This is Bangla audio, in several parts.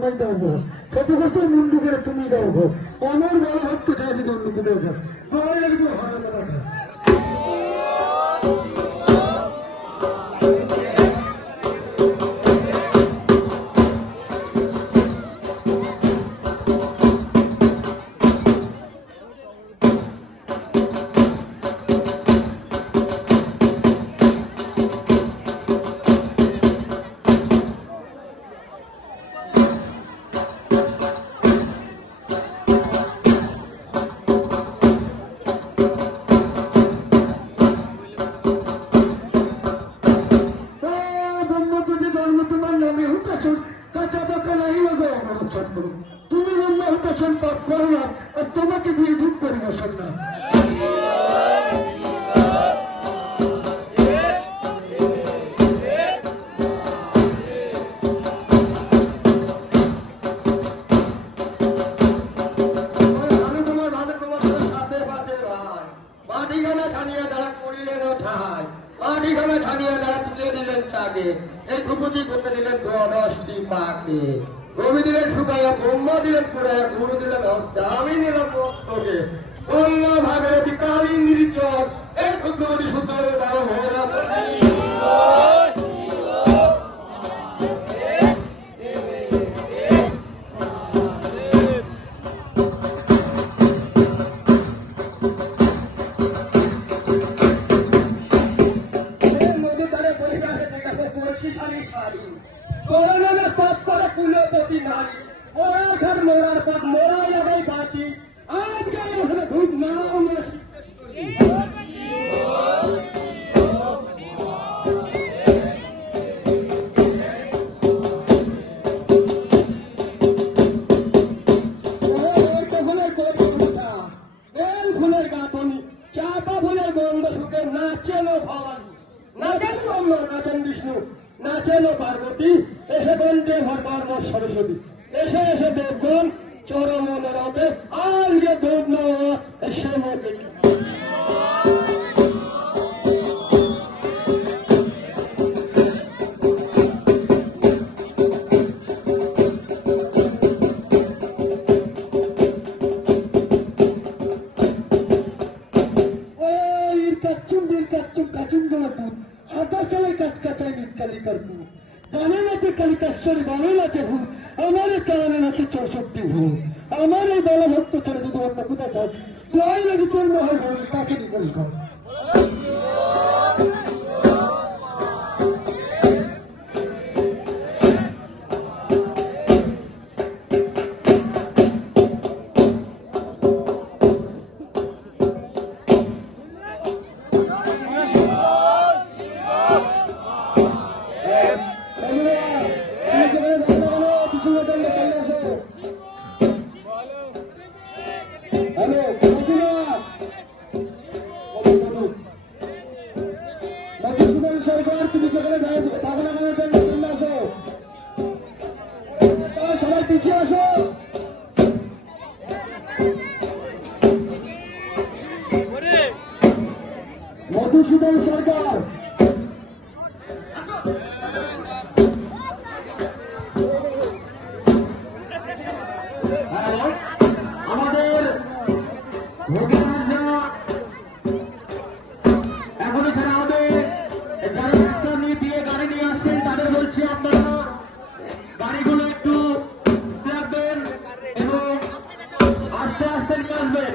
তোমায় দেবো গো, শত কষ্টের মুন্ডু করে তুমি দাও গো, আমার ভালো ভক্ত চাই যদি অন্যকে দেবো গো, নয় একদম ভালো কথা। তুমি বললে উপাসন পাপ করো না, আর তোমাকে দিয়ে দুঃখ করি না সন্না। এই ধ্রুপদী করতে দিলেন 10টি পাকে, রবি দিলেন শুকাইয়া, ব্রহ্মা দিলেন পুরাইয়া, গুরু দিলেন হস্তে, আমি নিলাম মস্তকে। বললাম ভাগীরথী কালী নিরিচর, এই ক্ষুদ্রবতী সুন্দরের 12 ভোরা। মোড়ার পথ মোড়া লাগাই বাতি, আজকে ওখানে ভূত না ফুলের গাঁথনি, চাপা ফুলের গন্ধ শুকে নাচেন ভবানী, নাচেন ব্রহ্ম, নাচেন বিষ্ণু, নাচেন পার্বতী, এসে বন্দে ভট্টার্ম সরস্বতী, এসে এসে দেবগণ চরম নরতে আজকে ধন্য এসে মধ্যে। আমার চালানে নাকি 64 ভূত, আমার এই বলভক্ত ছেড়ে যদি অন্য কোথায় থাক, জয় নাকি চূর্ণ হয় তাকে নিকশ কর। সরকার তুমি যেখানে আসো, সবাই পিছিয়ে আসো। মধুসূদন সরকার আমাদের এখনো ছাড়া হবে, যারা দিয়ে গাড়ি নিয়ে আসছেন তাদের বলছি আপনারা গাড়িগুলো একটু রাখবেন এবং আস্তে আস্তে নিয়ে আসবেন,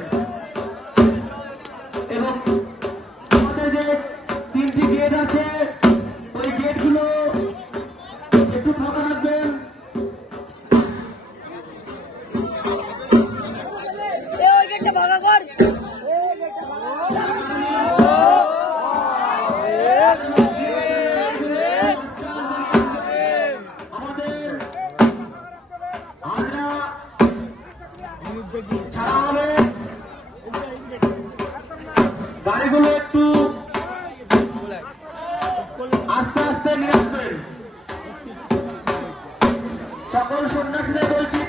এবং আমাদের যে 3টি গেট আছে ওই গেটগুলো একটু ফাঁকা রাখবেন। গাড়িগুলো একটু আস্তে আস্তে নিয়ে আসবেন। সকল সন্ন্যাসীদের বলছি